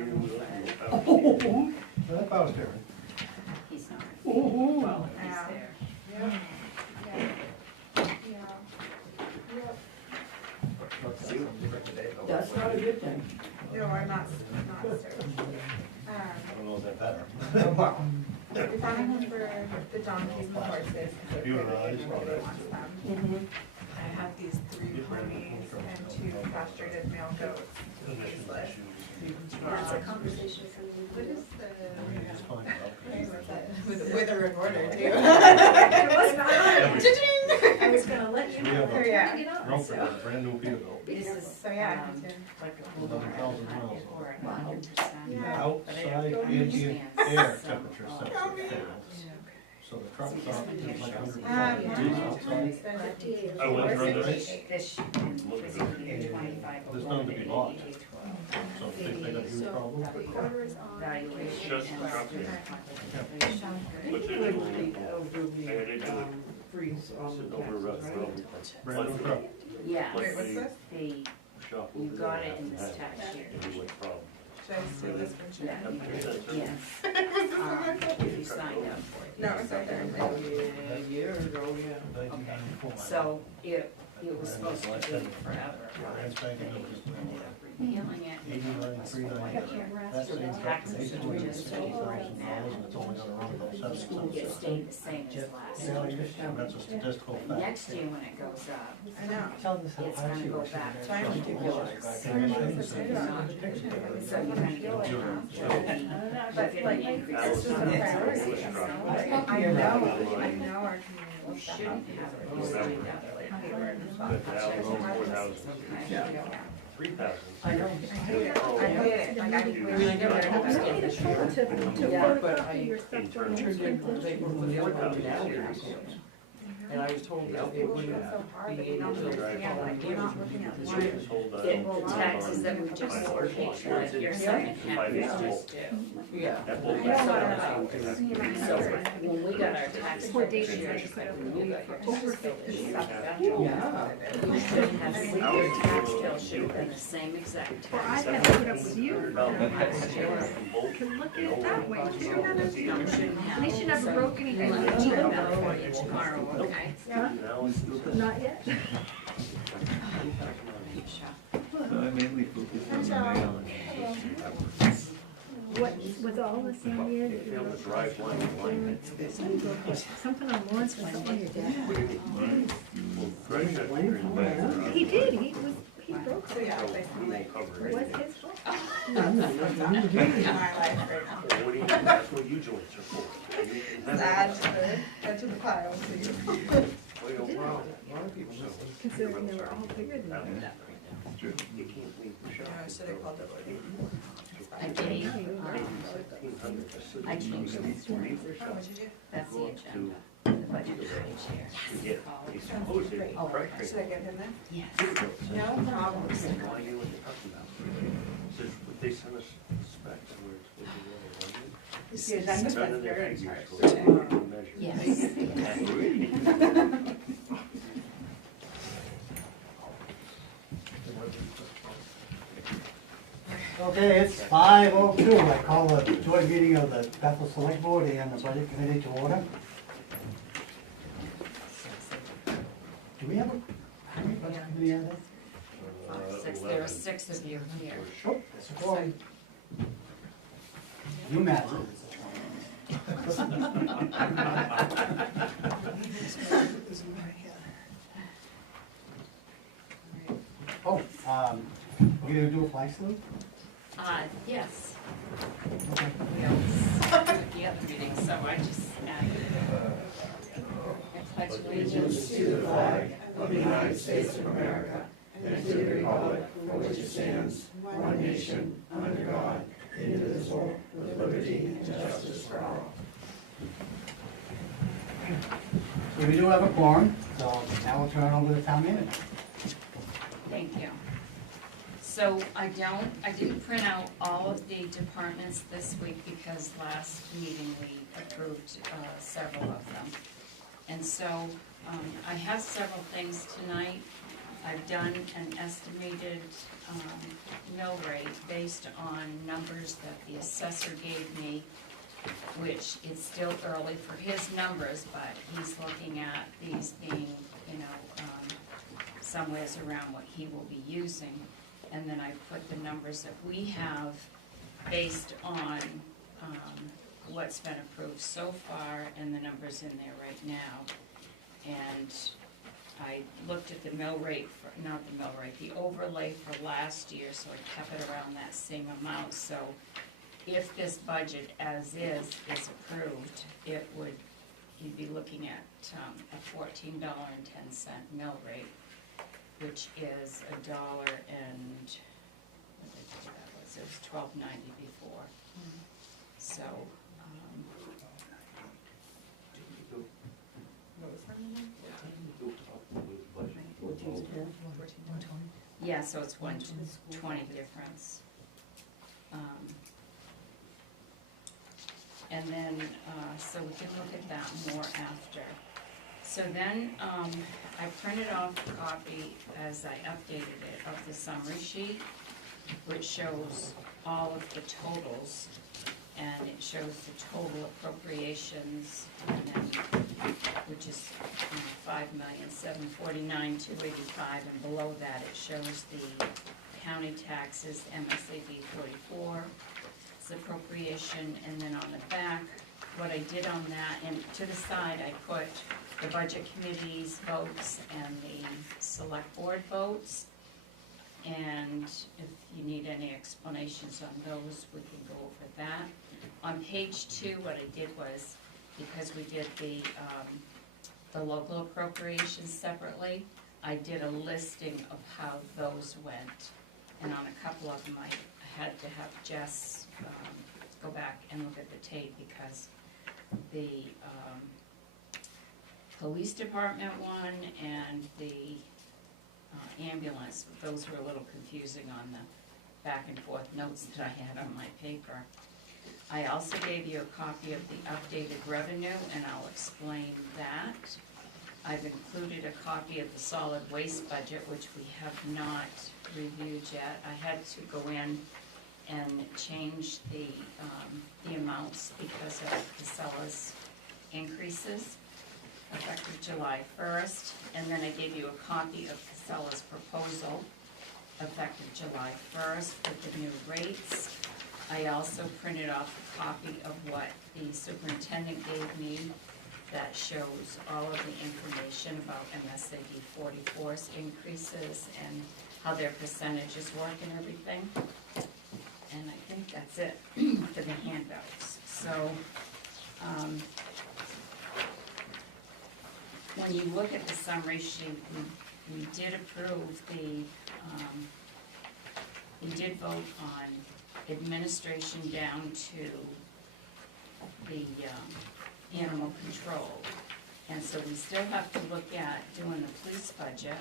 Oh, That power steering. He's not. oh, Well, he's there. that's not a good thing. No, I'm not certain. I don't know if that's better. Well, We found a home for the donkeys and the horses. and You the and I, baby and nobody wants them. mhm. I have these 3 ponies and 2 castrated male goats. Useless. That's a conversation for me. What is Just find out. with a recorder too? It was not. Cha-ching! I was gonna let you know. Yeah. Yeah. Turning it on, Nope, so. it's a brand new Peterbilt. This is, So yeah, I need to. like a whole 11,000 miles. or Wow. 100%. Yeah. Outside ambient air temperature sensor fails. So the truck's on, it's like 100 degrees outside. I went through This this. this physically 25. There's none to be bought. So if they got a huge problem. Recorder is on. Valuation Just and the truck, Freeze on the taxes, right? Brand new truck. yes, Wait, what's this? they, you got it in this tax year. Should I steal this one? Yeah. Yes. If you signed up for it. No, it's right there. A year ago, yeah. 1994. So it was supposed to be forever. Brand spanking new, just Repealing it. 89, 399. That So the same truck, taxes they are just just $50,000 right and now. it's only gonna run about It 7 stayed the same as last Yeah, year. that's a statistical fact. Next year when it goes up, I know. it's gonna go back to Time the ridiculous. So you're gonna get But like, it's just a priority. I know our community you will step up. shouldn't have it signed up. I know. I hate it. I hate it. Like, I Really never understand this year. To Yeah, photocopy but I your stuff for turned in the paper with the other one now. And I was told that it wouldn't so hard, be but you able don't to understand, like, we're not looking at one. The taxes that we just paid, like your second half is just due. Yeah. I don't wanna see my So numbers. when we got our tax For this dates, year, I just put when you got your tax bill this year, Yeah. you should have, your tax bill should have been the same exact Well, I tax. had to put up with you for the last year. Can look at it that way too. No, you shouldn't have. At least you never broke anything. Let me email it for you tomorrow, okay? Not yet. I mainly focus on the mail. What, was all the same year that you were doing something on Lawrence or something on your dad? He did, he broke So it. yeah, basically, like, What's his fault? my life right now. That's what you joints are for. Add to the pile, please. Considering they were all bigger than that. You can't leave the shop. Should have called it Woody. I gave, I changed it this morning. Oh, what'd you do? That's the agenda, the budget for each year. Get a supposed price Should I rate. get him there? Yes. No problem. Why are you what they're talking about? Says, they send us specs where it's supposed to be. Yes, I missed None that of their very figures hard. will measure. Yes, Okay, it's 5:02. I call the joint meeting of the Bethel Select Board and the Budget Committee to order. Do we have a, how many budget committee are there? six, there are 6 of you here. Oh, that's a quorum. You matter. Oh, we gonna do a flag salute? Yes. We always do the other meeting, so I just added it. I pledge allegiance to the flag of the United States of America and to the republic for which it stands, one nation, under God, indivisible, with liberty and justice for all. So we do have a quorum, so now we'll turn it over to the town manager. Thank you. So I didn't print out all of the departments this week because last meeting we approved several of them. And so I have several things tonight. I've done an estimated, mill rate based on numbers that the assessor gave me, which it's still early for his numbers, but he's looking at these being, somewheres around what he will be using. And then I put the numbers that we have based on, what's been approved so far and the numbers in there right now. And I looked at the mill rate for, not the mill rate, the overlay for last year, so I kept it around that same amount. So if this budget as is approved, you'd be looking at a $14.10 mill rate, which is $1 and, what did I say that was? It was $12.90 before. So, yeah, so it's 120 difference. And then, so we can look at that more after. So then, I printed off a copy as I updated it of the summary sheet, which shows all of the totals, and it shows the total appropriations, and then, which is $5,749,285, and below that it shows the county taxes, MSAB 44, appropriation, and then on the back, what I did on that, and to the side I put the budget committee's votes and the select board votes, and if you need any explanations on those, we can go over that. On page 2, what I did was, because we did the local appropriations separately, I did a listing of how those went, and on a couple of them I had to have Jess go back and look at the tape, because the police department one and the ambulance, those were a little confusing on the back and forth notes that I had on my paper. I also gave you a copy of the updated revenue, and I'll explain that. I've included a copy of the solid waste budget, which we have not reviewed yet. I had to go in and change the amounts because of Casella's increases effective July 1st. And then I gave you a copy of Casella's proposal effective July 1st with the new rates. I also printed off a copy of what the superintendent gave me that shows all of the information about MSAD 44's increases and how their percentages work and everything. And I think that's it for the handouts. So, when you look at the summary sheet, we did approve we did vote on administration down to the animal control. And so we still have to look at doing the police budget.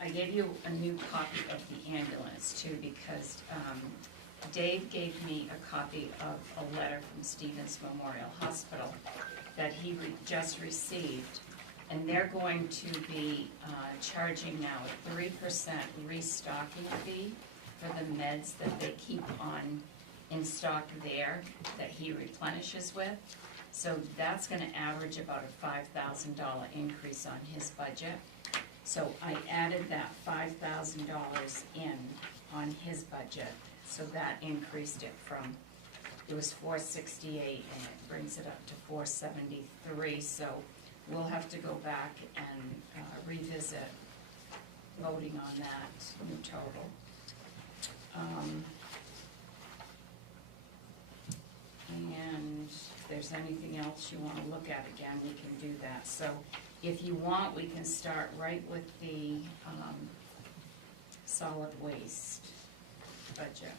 I gave you a new copy of the ambulance too, because Dave gave me a copy of a letter from Stevens Memorial Hospital that he just received, and they're going to be charging now a 3% restocking fee for the meds that they keep on in stock there that he replenishes with. So that's gonna average about a $5,000 increase on his budget. So I added that $5,000 in on his budget, so that increased it from, it was $468 and it brings it up to $473. So we'll have to go back and revisit voting on that new total. And if there's anything else you want to look at again, we can do that. So if you want, we can start right with the solid waste budget.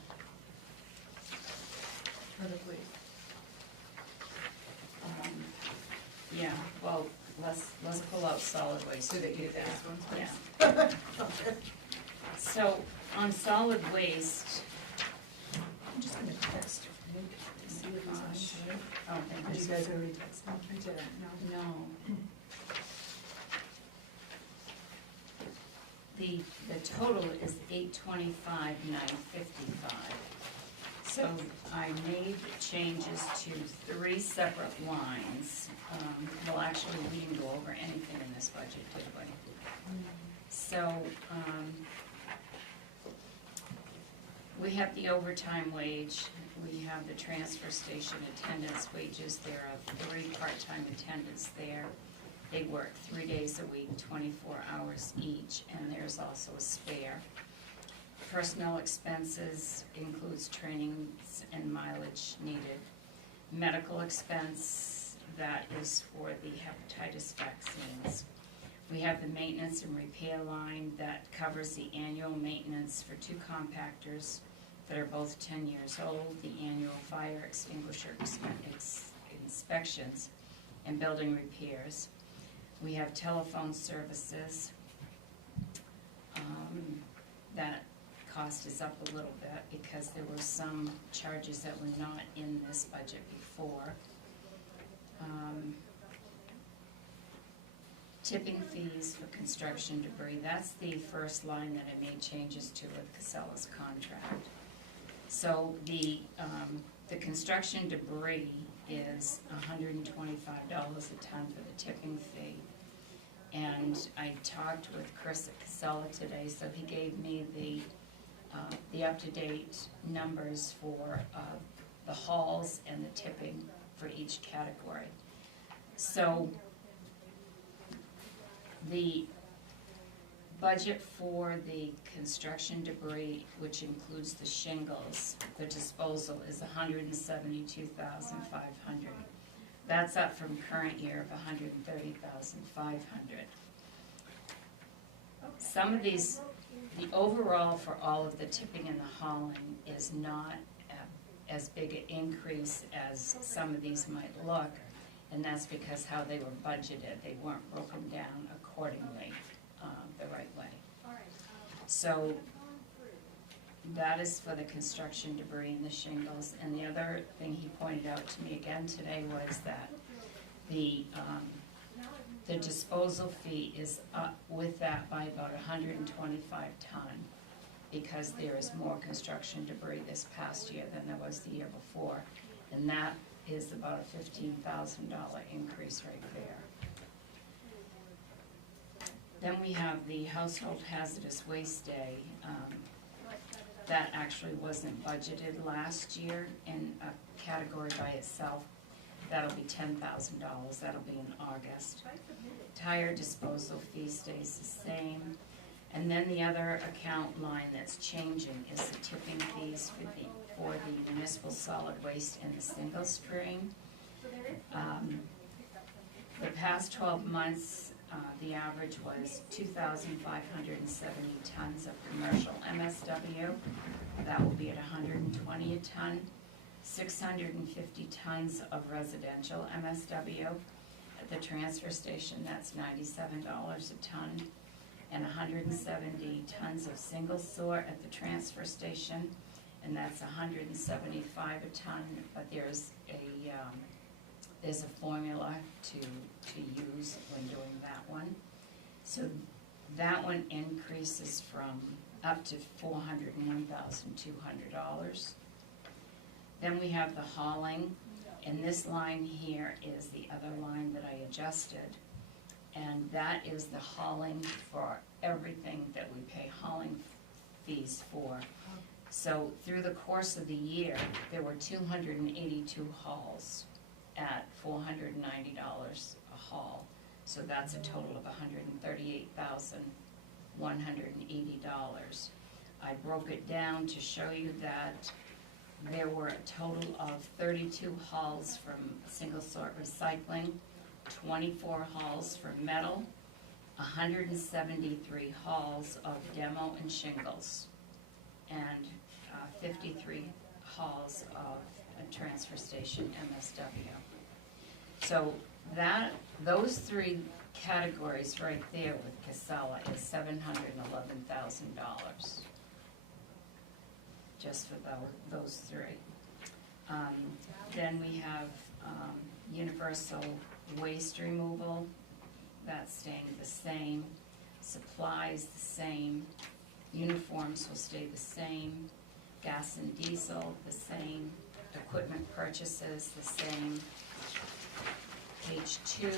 Yeah, well, let's pull out solid waste. So that you do guys that. Yeah. So on solid waste, I'm just gonna text her, to see if it's on. oh, thank Did you you. guys already text me? I didn't, no. No. the total is 825,955. So I made changes to 3 separate lines. Well, actually, we didn't go over anything in this budget, did we? So, we have the overtime wage, we have the transfer station attendance wages. There are 3 part-time attendants there. They work 3 days a week, 24 hours each, and there's also a spare. Personnel expenses includes trainings and mileage needed. Medical expense, that is for the hepatitis vaccines. We have the maintenance and repair line that covers the annual maintenance for 2 compactors that are both 10 years old, the annual fire extinguisher inspections, and building repairs. We have telephone services. That cost is up a little bit because there were some charges that were not in this budget before. Tipping fees for construction debris, that's the first line that I made changes to with Casella's contract. So the construction debris is $125 a ton for the tipping fee. And I talked with Chris at Casella today, so he gave me the up-to-date numbers for the hauls and the tipping for each category. So the budget for the construction debris, which includes the shingles, the disposal, is $172,500. That's up from current year of $130,500. Some of these, the overall for all of the tipping and the hauling is not as big an increase as some of these might look, and that's because how they were budgeted. They weren't broken down accordingly the right way. So that is for the construction debris and the shingles. And the other thing he pointed out to me again today was that the disposal fee is up with that by about 125 ton, because there is more construction debris this past year than there was the year before. And that is about a $15,000 increase right there. Then we have the Household Hazardous Waste Day. That actually wasn't budgeted last year in a category by itself. That'll be $10,000, that'll be in August. Tire disposal fee stays the same. And then the other account line that's changing is the tipping fees for the municipal solid waste and the single stream. The past 12 months, the average was 2,570 tons of commercial MSW. That will be at 120 a ton. 650 tons of residential MSW. At the transfer station, that's $97 a ton. And 170 tons of single sort at the transfer station, and that's 175 a ton. But there's a formula to use when doing that one. So that one increases from up to $401,200. Then we have the hauling, and this line here is the other line that I adjusted, and that is the hauling for everything that we pay hauling fees for. So through the course of the year, there were 282 hauls at $490 a haul. So that's a total of $138,180. I broke it down to show you that there were a total of 32 hauls from single sort recycling, 24 hauls for metal, 173 hauls of demo and shingles, and 53 hauls of a transfer station MSW. So those 3 categories right there with Casella is $711,000, just for those 3. Then we have universal waste removal, that's staying the same. supplies the same, uniforms will stay the same, gas and diesel the same, equipment purchases the same. Page 2,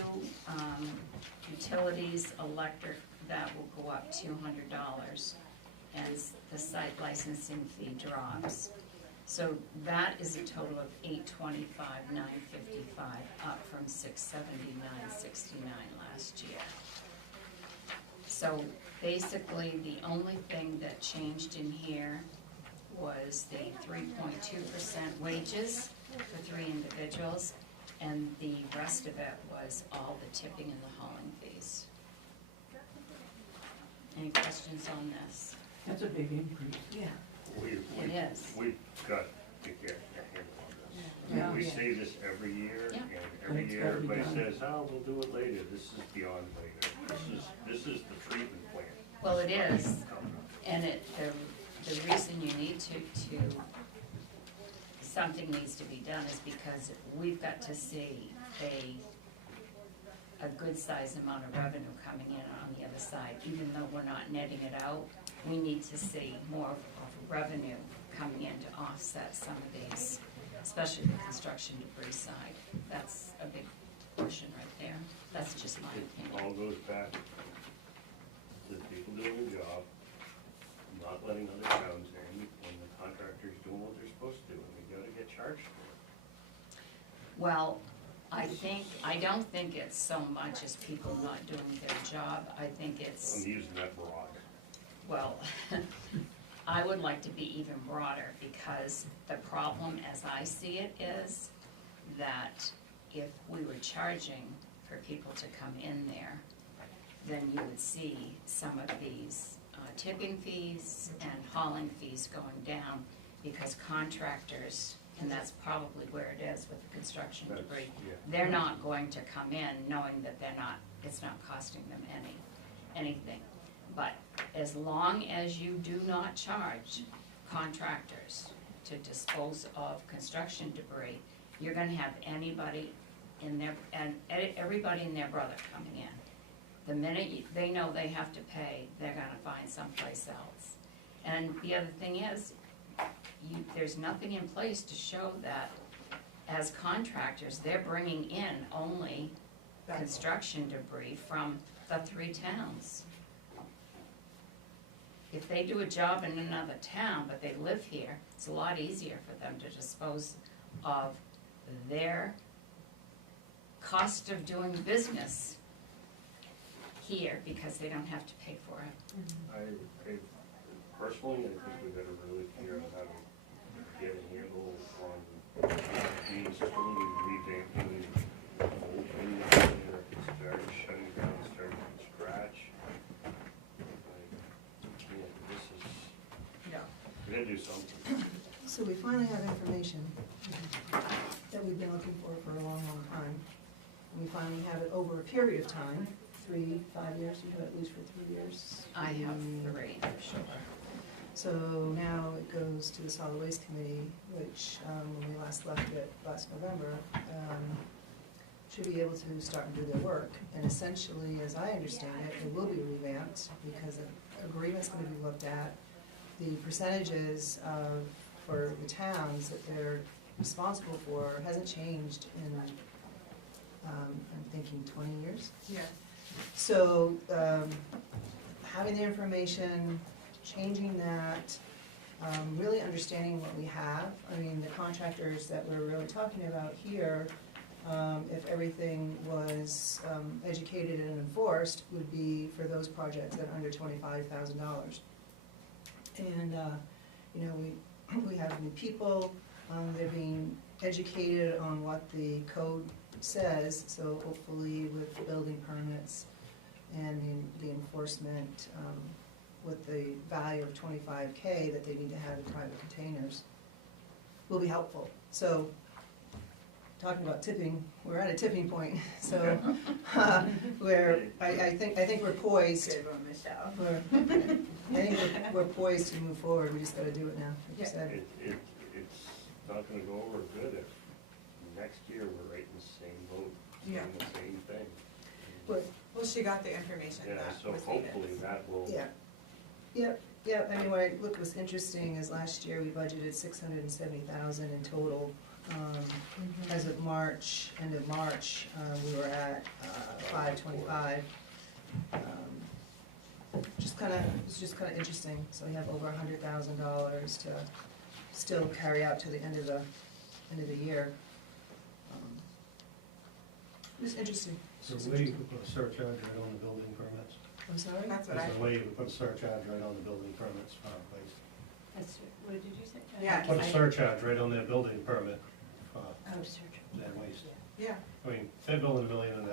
utilities, electric, that will go up $200 as the site licensing fee drops. So that is a total of $825,955, up from $679,69 last year. So basically, the only thing that changed in here was the 3.2% wages for 3 individuals, and the rest of it was all the tipping and the hauling fees. Any questions on this? That's a big increase. Yeah. It is. We've got to get a handle on this. Yeah. We say this every year, Yeah. and And every it's year gotta be everybody done. says, oh, we'll do it later. This is beyond later. This is the treatment plant. Well, it is, Coming up. and the reason you need to, something needs to be done is because we've got to see a good sized amount of revenue coming in on the other side. Even though we're not netting it out, we need to see more of revenue coming in to offset some of these, especially the construction debris side. That's a big portion right there. That's just my It opinion. all goes back to the people doing the job, not letting other towns in, and the contractors doing what they're supposed to do, and they gotta get charged for it. Well, I don't think it's so much as people not doing their job. I think it's, I'm using that broad. well, I would like to be even broader, because the problem as I see it is that if we were charging for people to come in there, then you would see some of these tipping fees and hauling fees going down, because contractors, and that's probably where it is with the construction That's- debris, yeah. they're not going to come in knowing that it's not costing them anything. But as long as you do not charge contractors to dispose of construction debris, you're gonna have anybody in their, and everybody and their brother coming in. The minute they know they have to pay, they're gonna find someplace else. And the other thing is, there's nothing in place to show that as contractors, they're bringing in only construction debris from the 3 towns. If they do a job in another town, but they live here, it's a lot easier for them to dispose of their cost of doing business here, because they don't have to pay for it. I personally, I think we gotta really figure out how to get a handle on reinstalling, revamping the whole thing down there. If it's started shutting down, starting from scratch. This is, we gotta do something. So we finally have information that we've been looking for a long, long time. We finally have it over a period of time, 3, 5 years, we have it at least for 3 years. I have 3, for sure. So now it goes to the solid waste committee, which, when we last left it last November, should be able to start and do their work. And essentially, as I understand it, it will be revamped, because an agreement's gonna be looked at. The percentages for the towns that they're responsible for hasn't changed in, I'm thinking 20 years. Yeah. So, having the information, changing that, really understanding what we have. I mean, the contractors that we're really talking about here, if everything was educated and enforced, would be for those projects that are under $25,000. And, you know, we have new people, they're being educated on what the code says, so hopefully with the building permits and the enforcement, with the value of $25K that they need to have in private containers, will be helpful. So, talking about tipping, we're at a tipping point, so, where I think we're poised. Good one, Michelle. I think we're poised to move forward, we just gotta do it now, like you said. It's not gonna go over good if next year we're right in the same boat, Yeah. saying the same thing. Well, she got the information Yeah, that so was needed. hopefully that will. Yeah. Yep, I mean, what I, look, was interesting is last year we budgeted 670,000 in total. As of March, end of March, we were at 525. It's just kinda interesting, so we have over $100,000 to still carry out to the end of the year. It's interesting. There's a way you could put a surcharge right on the building permits. I'm sorry? That's what I, There's a way you could put a surcharge right on the building permits for our place. That's, what did you say? Yeah. Put a surcharge right on their building permit for Oh, search. their waste. yeah, I mean, they're building $1.5 million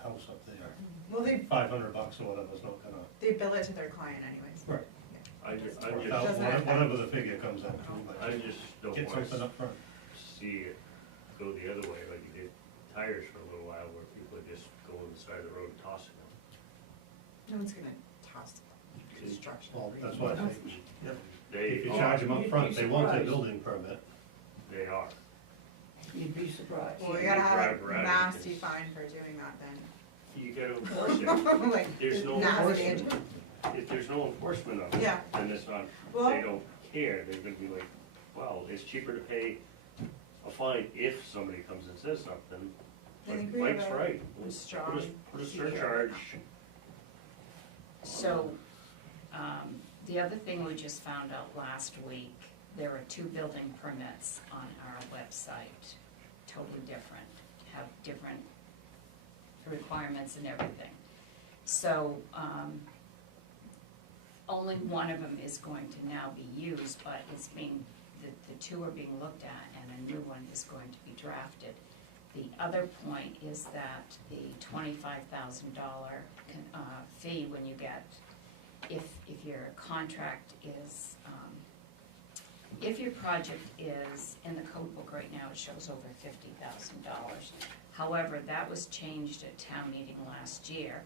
house up there. well, $500 or whatever's not gonna, they bill it to their client anyways. right, I just, or Doesn't affect- whatever the figure comes out to, I but just don't get want something to up front. see it go the other way, like you did tires for a little while, where people would just go on the side of the road and toss it. No one's gonna toss construction. Well, that's what I think. They If you charge them are, up front, they want their building permit. they are. You'd be surprised. Well, we gotta have Drive a around nasty because- fine for doing that then. You gotta enforce it. Like, There's no nasty. enforcement. If there's no enforcement of it, Yeah. then it's not, Well- they don't care, they're gonna be like, well, it's cheaper to pay a fine if somebody comes and says something. I Like think we Mike's have a right, strong put a secret. surcharge. So, the other thing we just found out last week, there are 2 building permits on our website, totally different, have different requirements and everything. So, only one of them is going to now be used, but it's being, the 2 are being looked at, and a new one is going to be drafted. The other point is that the $25,000 fee when you get, if your contract is, if your project is, in the code book right now, it shows over $50,000. However, that was changed at town meeting last year,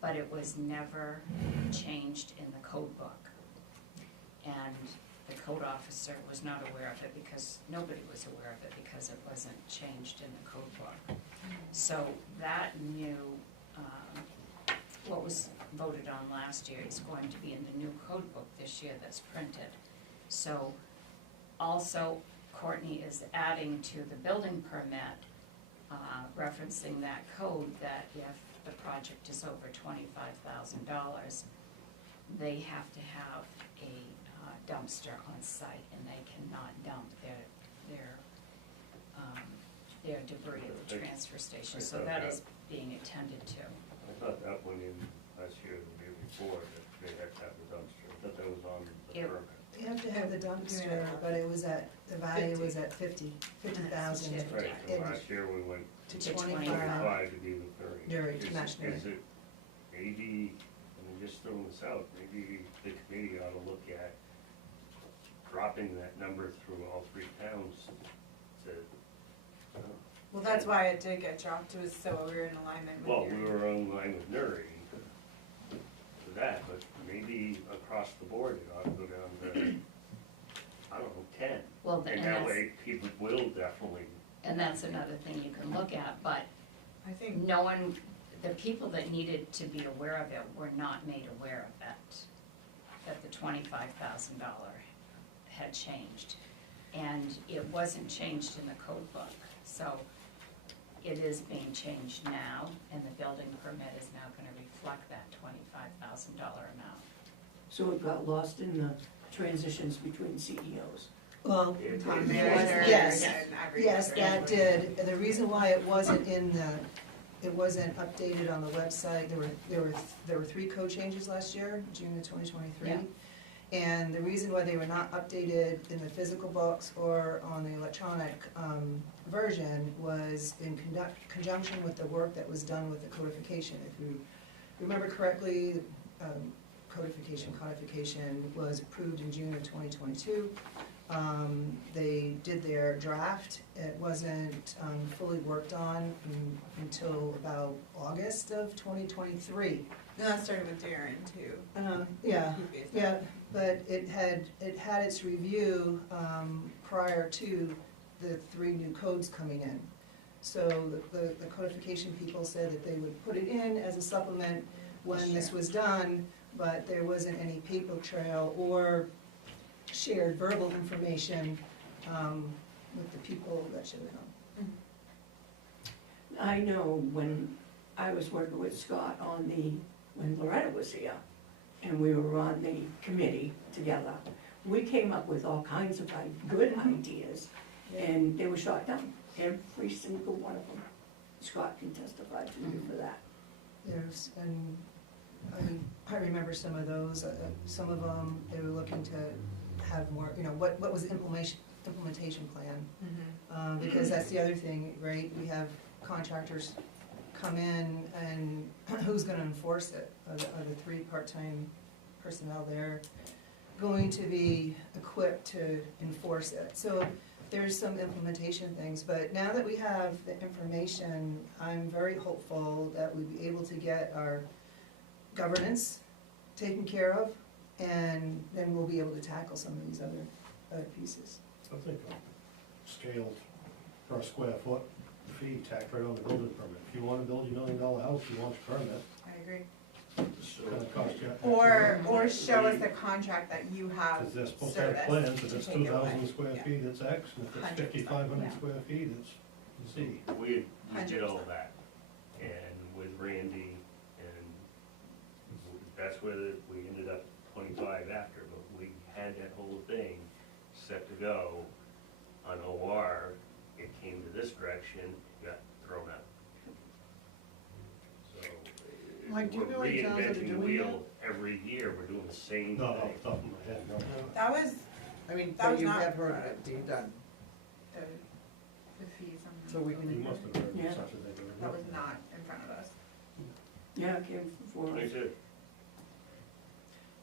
but it was never changed in the code book. And the code officer was not aware of it because nobody was aware of it because it wasn't changed in the code book. So that new, what was voted on last year is going to be in the new code book this year that's printed. So also Courtney is adding to the building permit, referencing that code that if the project is over $25,000, they have to have a dumpster on site, and they cannot dump their debris at the transfer station, so that is being attended to. I thought that went in last year, the year before, that they had to have the dumpster, I thought that was on the It- permit. You have to have the dumpster, but it was at, the value was at 50,000 Right, so and last year we went to to 25. 25 to be the 30. During Is- match during. Is it, maybe, I'm just throwing this out, maybe the committee ought to look at dropping that number through all 3 towns to, Well, that's why it did get dropped, was so we were in alignment with well, your. we were on line with Nuri for that, but maybe across the board it ought to go down to, I don't know, 10. Well, And that way people will definitely, and that's another thing you can look at, but I think, no one, the people that needed to be aware of it were not made aware of it, that the $25,000 had changed. And it wasn't changed in the code book, so it is being changed now, and the building permit is now gonna reflect that $25,000 amount. So it got lost in the transitions between CEOs. Well, town it- manager Yes. and every. yes, that did. And the reason why it wasn't it wasn't updated on the website, there were 3 code changes last year, June of 2023. Yeah. And the reason why they were not updated in the physical books or on the electronic version was in conjunction with the work that was done with the codification. If you remember correctly, codification was approved in June of 2022. They did their draft. It wasn't fully worked on until about August of 2023. And that started with Darren too. Yeah, Previous. yeah, but it had its review prior to the 3 new codes coming in. So the codification people said that they would put it in as a supplement when this was done, but there wasn't any paper trail or shared verbal information with the people that should have come. I know when I was working with Scott on when Loretta was here, and we were on the committee together, we came up with all kinds of good ideas, and they were shot down, every single one of them. Scott can testify to you for that. There's, and I remember some of those, some of them, they were looking to have more, what was the implementation plan? Because that's the other thing, right? We have contractors come in, and who's gonna enforce it? Are the 3 part-time personnel there going to be equipped to enforce it? So there's some implementation things, but now that we have the information, I'm very hopeful that we'll be able to get our governance taken care of, and then we'll be able to tackle some of these other pieces. I think a scaled per square foot fee tacked right on the building permit. If you wanna build your $1 million house, you want your permit, I agree. it's gonna cost you. Or show us the contract that you have Cause they're supposed to have serviced plans, if to it's take it away. 2,000 square Yeah. feet, it's X, and if it's 100%, 5,500 yeah. square feet, it's Z. We did all 100%. that, and with Randy, and that's where we ended up 25 after, but we had that whole thing set to go on OR. It came to this direction, got thrown out. So, Mike, do you know we're any towns that are reinventing the doing wheel every year, we're doing the same Not off thing. the top of my head, no. That was I mean, That but was you not- have heard of it being done, the fees on so we You can, must have heard Yeah. of such a thing. that was not in front of us. Yeah, it came from Like I us. said,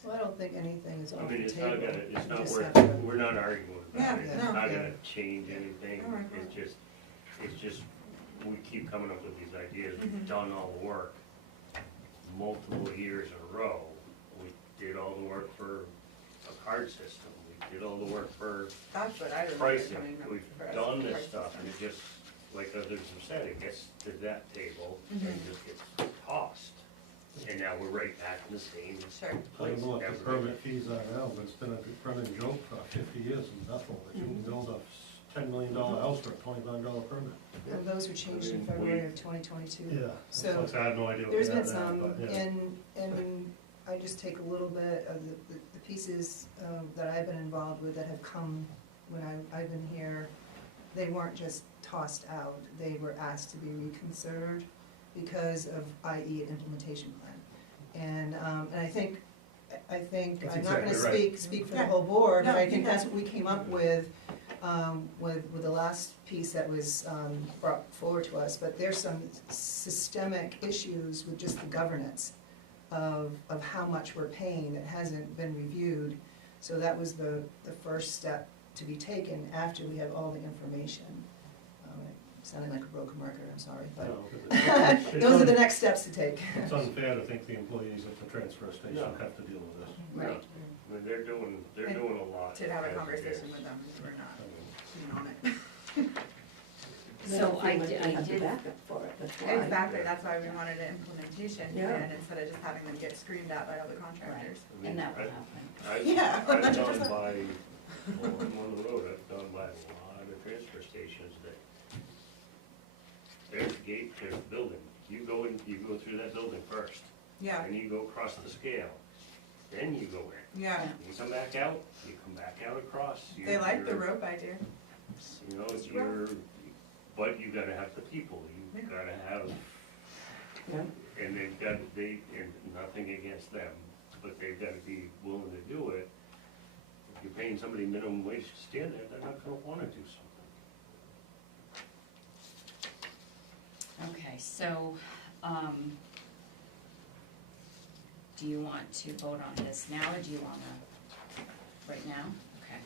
Well, I don't think anything is I off mean, the it's table. not gonna, it's We not just worth, have to- we're not arguing Yeah, about it, it's no. not Yeah. gonna change anything, Alright. it's just, we keep coming up with these ideas, Mhm. we've done all the work multiple years in a row. We did all the work for a card system, we did all the work for That's what I remember pricing, coming up we've for us. done this price stuff, and system. it just, like others have said, it gets to that table and Mhm. just gets tossed. And now we're right back in the same Sure. I place. don't know what the every- permit fees are now, but it's been a running joke for 50 years in Bethel, that you can build a $10 million house for a $29 permit. And those were changed in February of 2022. Yeah, So, I have no idea what There's they been are now, some, but, yeah. and I just take a little bit of the pieces that I've been involved with that have come when I've been here. They weren't just tossed out, they were asked to be reconsidered because of, i.e., an implementation plan. And I think, That's I'm not gonna exactly right. speak for the Yeah. whole board, but No, I you think can. that's what we came up with the last piece that was brought forward to us. But there's some systemic issues with just the governance of how much we're paying that hasn't been reviewed. So that was the first step to be taken after we have all the information. Sounding like a broken record, I'm sorry, but No, 'cause it's those are the un- next steps to take. It's unfair to think the employees at the transfer station No. have to deal with this. right. I mean, they're doing a lot. Did have a as it conversation is. with them, we're not I mean, keen on it. So I They did, have the backup for it, that's why. Exactly, that's why we wanted an implementation Yeah. plan instead of just having them get screamed at by other contractors. I mean, And that will I- happen. Yeah, I've gone 100%. by, well, I'm on the road, I've gone by a lot of transfer stations that, there's a gate, there's a building, you go through that building first, Yeah, and you go across the scale, then you go in. yeah, You come back out across. they like the You're- rope idea. You know, but you gotta have the people, you gotta have, Yeah. and and nothing against them, but they've gotta be willing to do it. If you're paying somebody minimum wage to stand there, they're not gonna wanna do something. Okay, so, do you want to vote on this now, or do you wanna, right now? Okay.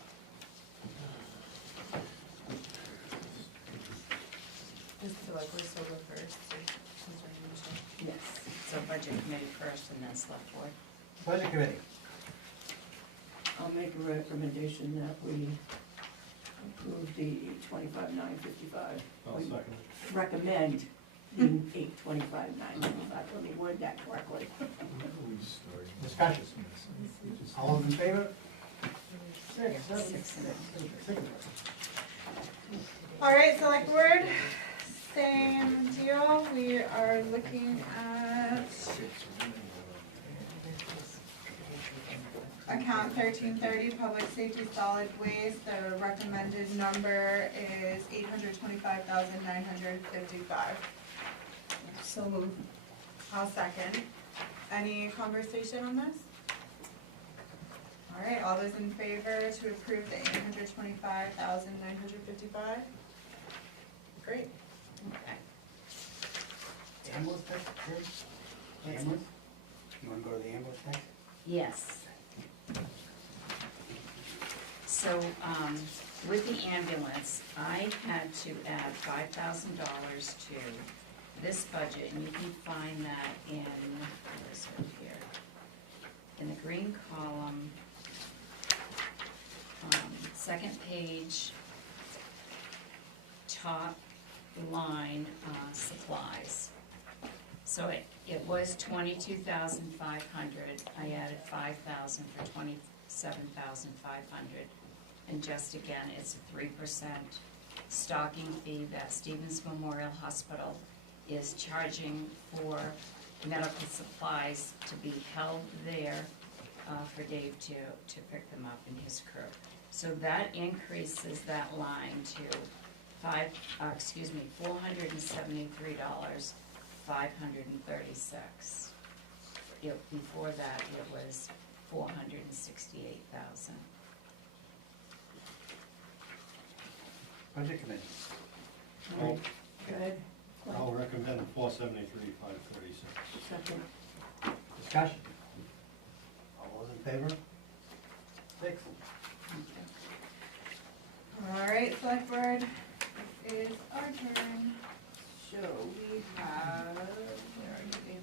Just feel like we're still the first, since we're usually. Yes. So budget committee first and then select board. Budget committee. I'll make a recommendation that we approve the 25,955. I'll We second it. recommend the 825,955, let me word that correctly. Discussion. All those in favor? Six. All right, select board, same deal. We are looking at account 1330, public safety solid waste. The recommended number is 825,955. So moved. I'll second. Any conversation on this? All right, all those in favor to approve the 825,955? Great. Okay. Ambulance next, Terry? Ambulance? You wanna go to the ambulance next? Yes. So, with the ambulance, I had to add $5,000 to this budget, and you can find that in, where is it here? In the green column, second page, top line, supplies. So it was 22,500, I added 5,000 for 27,500. And just again, it's a 3% stocking fee that Stevens Memorial Hospital is charging for medical supplies to be held there for Dave to pick them up in his crew. So that increases that line to $473, 536. Before that, it was 468,000. Budget committee. I'll, Good. I'll recommend 473, 536. Second. Discussion. All those in favor? Six. All right, select board, it is our turn. So we have, where are you, Amy?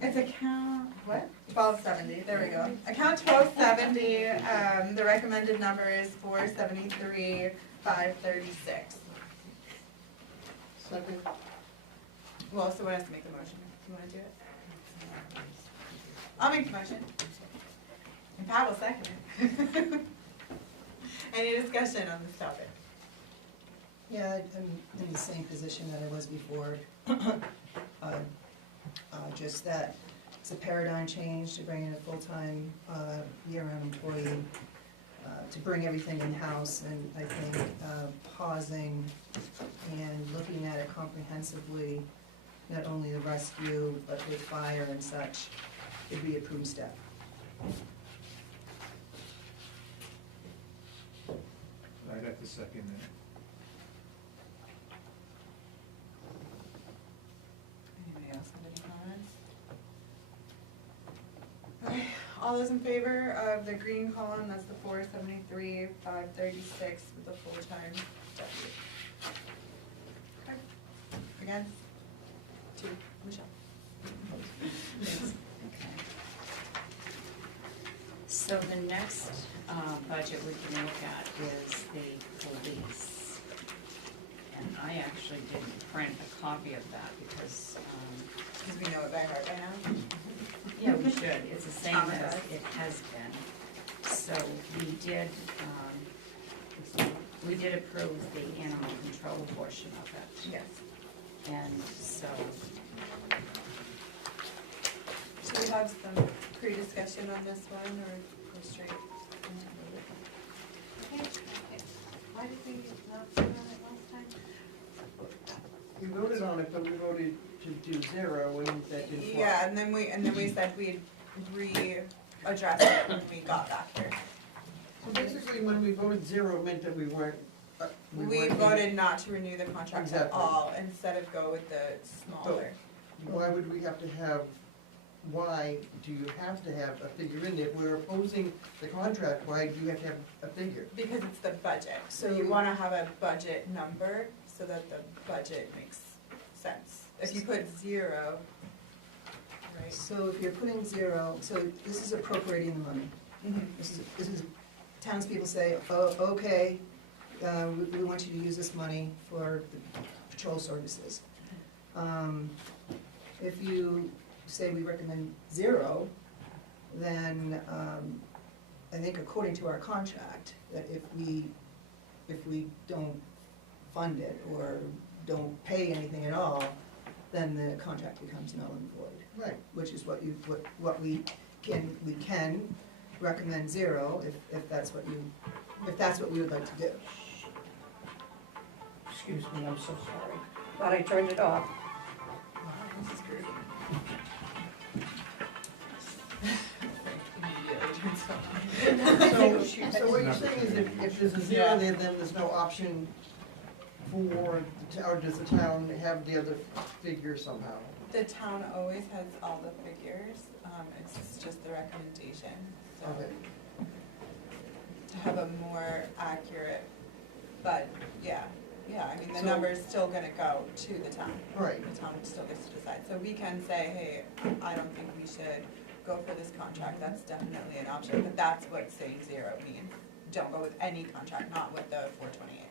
It's account, what? 1270, there we go. Account 1270, the recommended number is 473,536. Second. Well, someone has to make the motion. You wanna do it? I'll make the motion. And Pat will second it. Any discussion on this topic? Yeah, I'm in the same position that I was before. Just that it's a paradigm change to bring in a full-time, year-round employee, to bring everything in-house, and I think pausing and looking at it comprehensively, not only the rescue, but with fire and such, would be a prudent step. I'd have to second that. Anybody else have any comments? Okay, all those in favor of the green column, that's the 473,536 with the full-time deputy. Okay. Against? Two. Michelle. Okay. So the next budget we can look at is the police. And I actually didn't print a copy of that because, Because we know it by heart by now. yeah, we should, it's the same as Traumatized. it has been. So we did approve the animal control portion of it. Yes. And so, Should we have some pre-discussion on this one, or go straight into it? Why did we not vote on it last time? We voted on it, but we voted to do zero, and that didn't fly. Yeah, and then we said we'd re-address it when we got back here. So basically, when we voted zero, it meant that we weren't. We weren't- voted not to renew the contract at Exactly. all, instead of go with the smaller. Why would we have to have, why do you have to have a figure in there? If we're opposing the contract, why do you have to have a figure? Because it's the budget, so you wanna have a budget number so that the budget makes sense. If you put zero, right, Right. So if you're putting zero, so this is appropriating the money. This is, townspeople say, oh, okay, we want you to use this money for the patrol services. If you say we recommend zero, then, I think according to our contract, that if we don't fund it or don't pay anything at all, then the contract becomes null and void. Right. Which is what we can recommend zero if that's what we would like to do. Excuse me, I'm so sorry, but I turned it off. So what you're saying is if there's a zero there, then there's no option for, or does the town have the other figure somehow? The town always has all the figures, it's just the recommendation, so. Okay. To have a more accurate, but yeah, I mean, the So- number's still gonna go to the town. Right. The town still gets to decide, so we can say, hey, I don't think we should go for this contract, that's definitely an option, but that's what saying zero means. Don't go with any contract, not with the 428.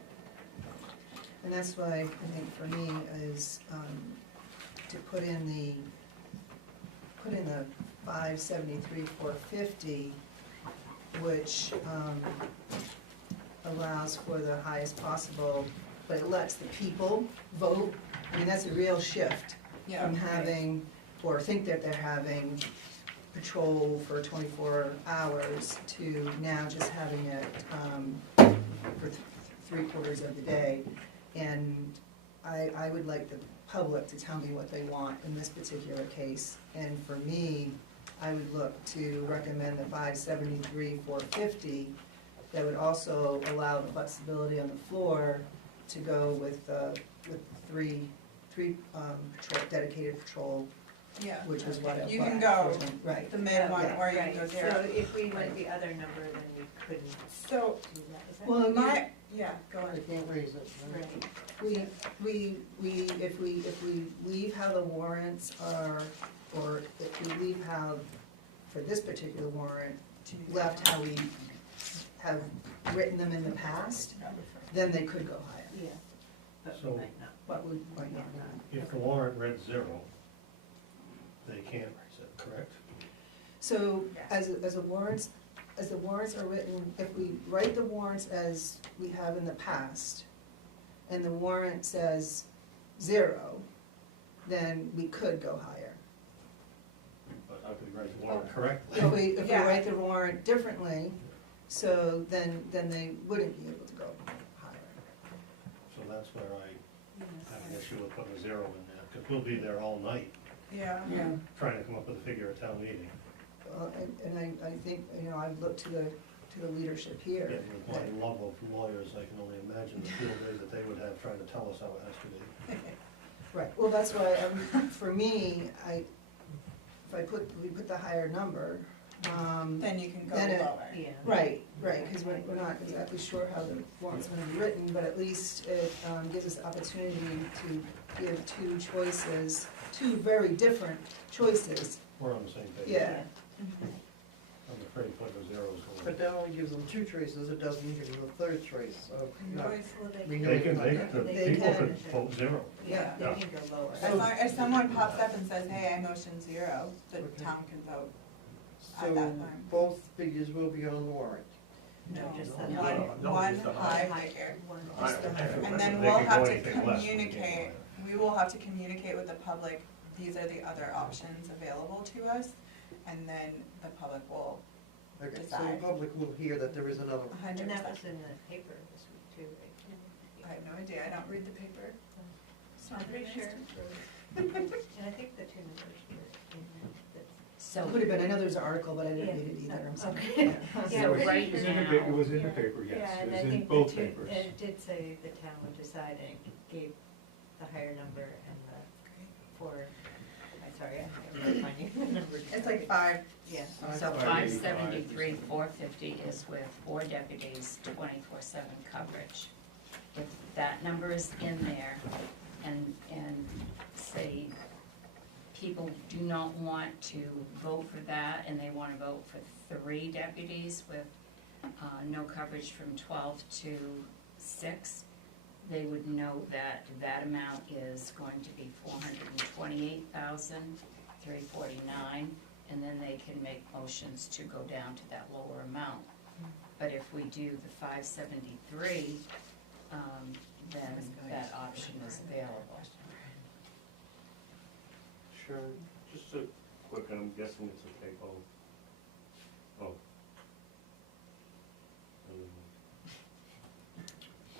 And that's why I think for me is, to put in the 573, 450, which, allows for the highest possible, but it lets the people vote. I mean, that's a real shift from having, or think that they're having patrol for 24 hours to now just having it, for 3/4 of the day. And I would like the public to tell me what they want in this particular case. And for me, I would look to recommend the 573, 450. That would also allow the flexibility on the floor to go with three dedicated patrol, Yeah. which is what. You can go Right. the mid one, Yeah. or you can go Right, zero. so if we went the other number, then we couldn't So, do that, is that? Well, go I ahead. can't raise it. Right. If we leave how the warrants are, or if we leave how, for this particular warrant, left how we have written them in the past, then they could go higher. Yeah, but So- we might not. But we might not. If the warrant read zero, they can't raise it, correct? So as the warrants are written, if we write the warrants as we have in the past, and the warrant says zero, then we could go higher. But how could we write the warrant correctly? If we write the warrant differently, so then they wouldn't be able to go higher. So that's where I have an issue with putting a zero in there, because we'll be there all night Yeah. trying to come up with a figure at town meeting. And I think, I've looked to the leadership here. And with my love of lawyers, I can only imagine the field day that they would have trying to tell us how it has to be. Right, well, that's why, for me, we put the higher number, Then you can go Then it- lower. Yeah. right, because we're not exactly sure how the warrant's gonna be written, but at least it gives us the opportunity to give two very different choices. We're on the same page. Yeah. I'm afraid putting a zero is going But that only gives them two choices, it doesn't give them a third choice, so. You always- We know They can, it's not- the They people can. could vote zero. Yeah, Yeah. they can go lower. As long as someone pops up and says, hey, I motion zero, the town can vote at that So time. both figures will be on the warrant. No, just the No, high. one high figure. And then They we'll can have go to anything less than they can communicate, we will have to communicate with the public, these are the other options available to us, and then the public will Okay, so the Decide. public will hear that there is another. 100%. And that was in the paper this week too, I right? have no idea, I don't read the paper. I'm pretty sure. And I think the two numbers were in that. So, It could have been, I know there's an article, but I didn't read it either, I'm sorry. Okay. Yeah, so pretty right sure. now, was in the paper, yes, Yeah, it and was I in think both the two, papers. and it did say the town would decide, and it gave the higher number and the I'm finding the number. It's like 5. Yeah. so 585. 573, 450 is with 4 deputies, 24/7 coverage. If that number is in there and say people do not want to vote for that, and they wanna vote for 3 deputies with, no coverage from 12 to 6, they would know that that amount is going to be $428,349, and then they can make motions to go down to that lower amount. But if we do the 573, then that option is available. Sure, just a quick, I'm guessing it's a typo. Oh.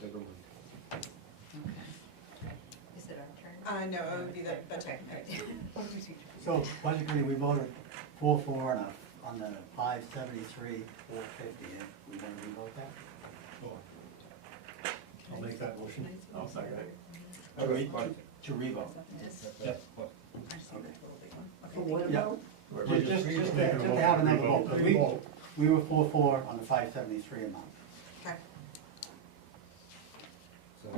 Never mind. Okay. Is it our turn? No, it would be the check. So basically, we voted 4-4 on the 573, 450, and we want to revote that? Sure. I'll make that motion. I'll second it. To revote. Yep. For what Yeah. amount? Just to have another vote, 'cause we were 4-4 on the 573 amount. Okay. So,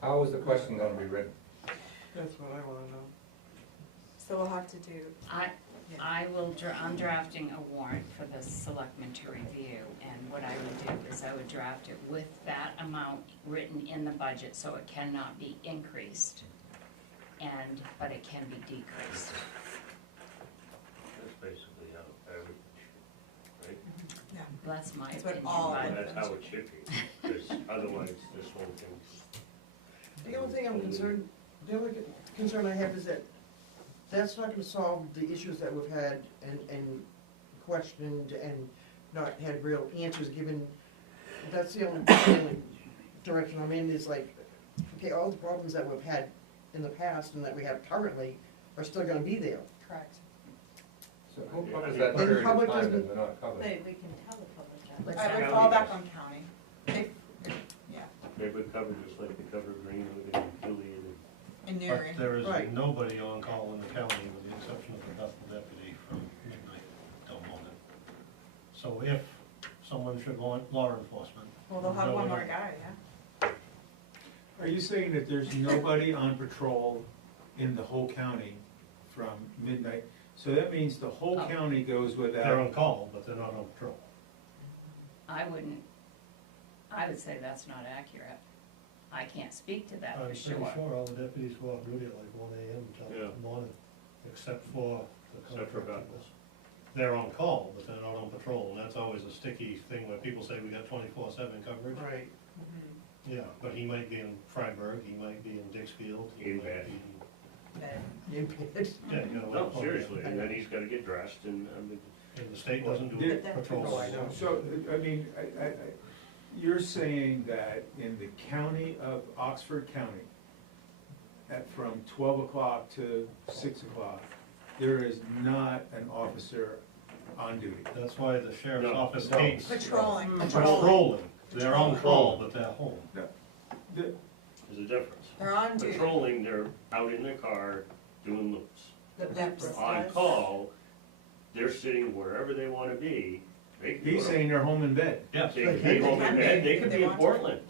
how is the question gonna be written? That's what I wanna know. So we'll have to do, I'm drafting a warrant for the selectmen to review, and what I would do is I would draft it with that amount written in the budget, so it cannot be increased, but it can be decreased. That's basically how average, right? yeah. That's my That's what opinion, all- but That's how it should be, because otherwise this whole thing. The only thing I'm concerned, the only concern I have is that that's not gonna solve the issues that we've had and questioned and not had real answers given. That's the only direction I'm in, is like, okay, all the problems that we've had in the past and that we have currently are still gonna be there. Correct. So who covers that And period of public time doesn't- that they're not covered? We can tell the public that. I would fall back on county. Yeah, They would cover just like they cover Greenwood and Gilead in But Newry. there is Right. nobody on call in the county with the exception of the Bethel deputy from midnight till morning. So if someone should want law enforcement. Well, they'll have no one more other- guy, yeah. Are you saying that there's nobody on patrol in the whole county from midnight? So that means the whole Oh. county goes They're without, on call, but they're not on patrol. I would say that's not accurate. I can't speak to that I'm for pretty sure. sure all the deputies go off duty at like 1 AM Yeah. till morning, except for the Except for contract Bethel. people. They're on call, but they're not on patrol, and that's always a sticky thing where people say we got 24/7 coverage. Right. Yeah, but he might be in Freiburg, he might be in Dixfield. he In might bed. be Then Yeah, you gotta No, wait for it. seriously, and then he's gotta get dressed and, I mean, And the state doesn't do Did- patrols. No, I know. so, I mean, you're saying that in the county of Oxford County, from 12 o'clock to 6 o'clock, there is not an officer on duty. That's why the sheriff's No, office no. hates patrolling. patrolling. They're on call, but they're home. The- there's a difference. They're on duty. Patrolling, they're out in their car doing loops. The Peps On does. call, they're sitting wherever they wanna be. They can He's go to- saying they're home in bed. Yes. They can be home in bed, they If could they be in want to. Portland.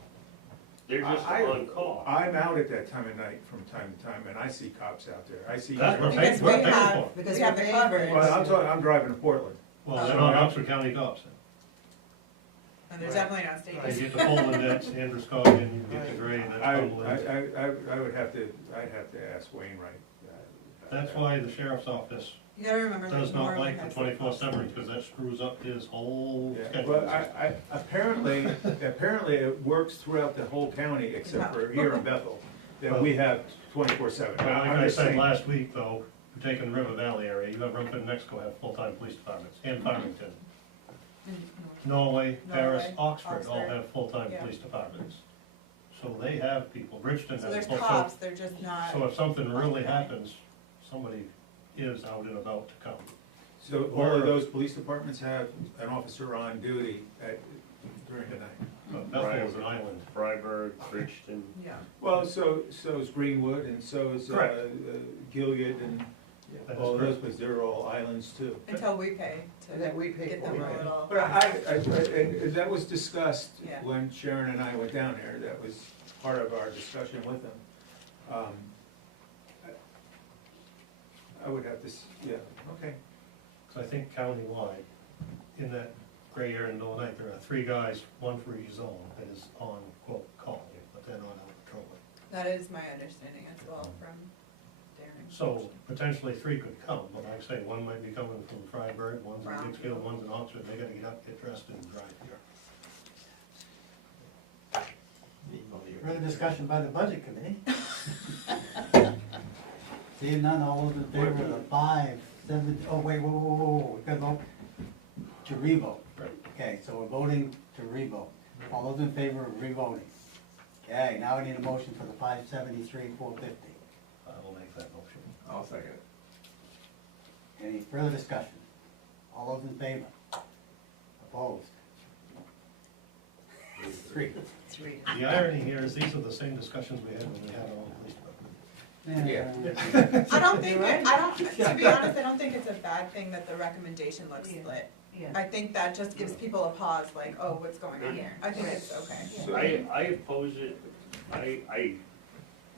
They're just I- on call. I'm out at that time of night from time to time, and I see cops out there. I see. That's what Because we're we paying have, for. we have the coverage, Well, I'm driving to Portland. Well, they're not Oxford County cops. and there's definitely not state. You get the Pullman, that's Androscoggin, you get the Gray, that's I Cumberland. would have to, I'd have to ask Wainwright. That's why the sheriff's office You gotta remember, like, does not Norway like the has 24/7, because that screws up his whole Yeah, schedule. but apparently it works throughout the whole county except for here in Bethel, that we have 24/7. Well, like I'm I just said saying- last week, though, you're taking the River Valley area, you have Rumford and Mexico have full-time police departments, and Farmington. Norway, Paris, Norway, Oxford all Oxford. have full-time Yeah. police departments. So they have people, Bridgeton So has. there's full- so- cops, they're just not. So if something really happens, somebody is out and about to come. So all of those police departments have an officer on duty during the night? But Bethel is an island. Freiburg, Bridgeton. Yeah. Well, so is Greenwood, and so is Correct. Gilead, and That is all those, correct. because they're all islands too. Until we pay to That we pay get for, them a right. little. But and that was discussed Yeah. when Sharon and I went down there, that was part of our discussion with them. I would have to, yeah, okay. Because I think countywide, in that gray area in the middle of the night, there are 3 guys, 1 for each zone, that is on, quote, call, but they're not out patrolling. That is my understanding as well from Darren. So potentially 3 could come, but like I say, 1 might be coming from Freiburg, 1's in Brown. Dixfield, 1's in Oxford, they gotta get up, get dressed, and drive here. Further discussion by the budget committee? Seeing none, all those in favor of the 5, 7, oh, wait, whoa, we gotta go to revote. Right. Okay, so we're voting to revote. All those in favor of revoting? Okay, now we need a motion for the 573, 450. I will make that motion. I'll second it. Any further discussion? All those in favor? Opposed? 3. 3. The irony here is these are the same discussions we had when we had our own police department. Yeah. I don't think, Right? I don't, to be honest, I don't think it's a bad thing that the recommendation looks Yeah. split. Yeah. I think that just gives people a pause, like, oh, what's going on here? I think it's okay. I oppose it, I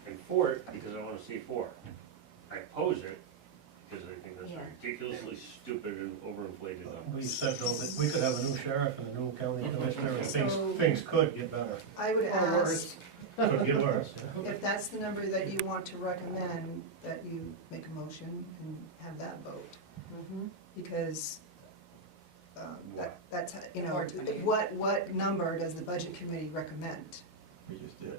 am for it because I wanna see 4. I oppose it because I think that's a ridiculously stupid and overinflated number. We said though that we could have a new sheriff and a new county commissioner, and So- things could get better, I would ask, could get worse. yeah. if that's the number that you want to recommend, that you make a motion and have that vote. Because, that's, you know, More money. what number does the budget committee recommend? We just did.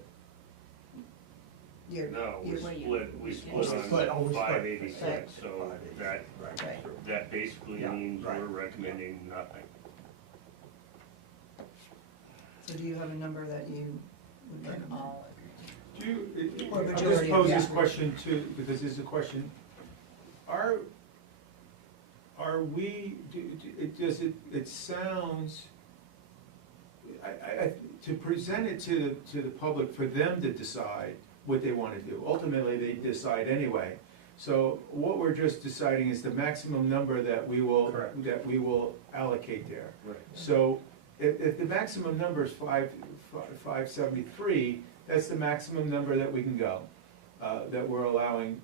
You're, No, we you're, split on 586, so that, right, that basically Yeah, means right. we're recommending nothing. so do you have a number that you would recommend? Do you, Or I'll just majority of pose this the- question too, because this is a question. Are we, it sounds, to present it to the public for them to decide what they wanna do. Ultimately, they decide anyway. So what we're just deciding is the maximum number that we will, Correct. that we will allocate there. Right. So if the maximum number is 573, that's the maximum number that we can go, that we're allowing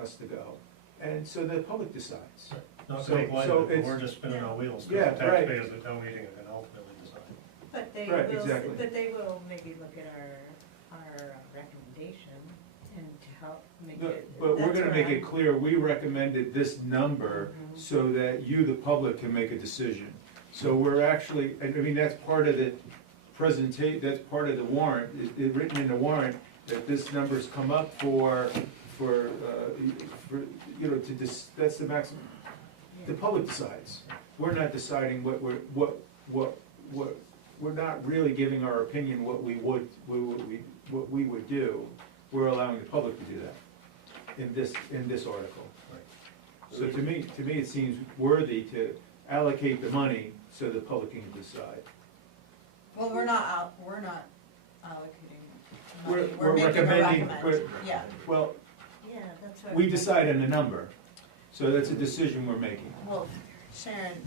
us to go. And so the public decides. Not So- to make light so of it, but it's- we're just spinning our wheels, Yeah, because the right. taxpayers at town meeting are gonna ultimately decide. But they Right, will, exactly. but they will maybe look at our recommendation and to help make No, it. but we're that's gonna where make I'm- it clear, we recommended this number Mhm. so that you, the public, can make a decision. So we're actually, I mean, that's part of the that's part of the warrant, it written in the warrant, that this number's come up for, you know, that's the maximum. The public decides. We're not deciding what we're not really giving our opinion what we would do. We're allowing the public to do that in this article. So to me, it seems worthy to allocate the money so the public can decide. Well, we're not allocating money, We're we're making a recommending- recommend, yeah. Well, Yeah, that's what. we decide on the number, so that's a decision we're making. Well, Sharon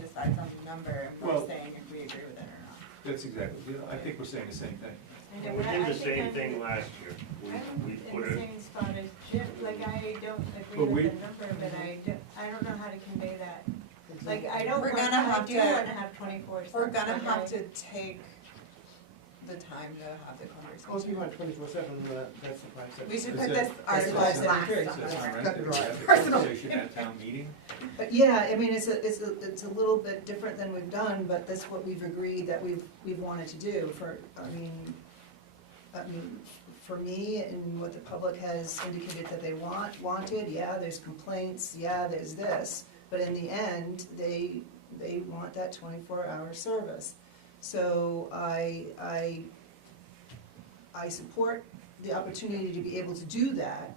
decides on the number, and we're Well- saying if we agree with it or not. That's exactly, I think we're saying the same thing. I know, We but did I the think same I'm- thing last year. We I'm put in the it, same spot as Jim, like, I don't But agree we- with the number, but I don't know how to convey that. Like, I don't We're want, gonna have I do to- wanna have 24/7. We're gonna but have I- to take the time to have the Well, if you conversation. want 24/7, that's the 5/7. We should Is put that- this article as that's last. good. on the That's warrant. all right, Cut then the we draw. have the Personal. conversation at town meeting. But yeah, I mean, it's a little bit different than we've done, but that's what we've agreed that we've wanted to do for, I mean, for me and what the public has indicated that they wanted, yeah, there's complaints, yeah, there's this, but in the end, they want that 24-hour service. So I support the opportunity to be able to do that,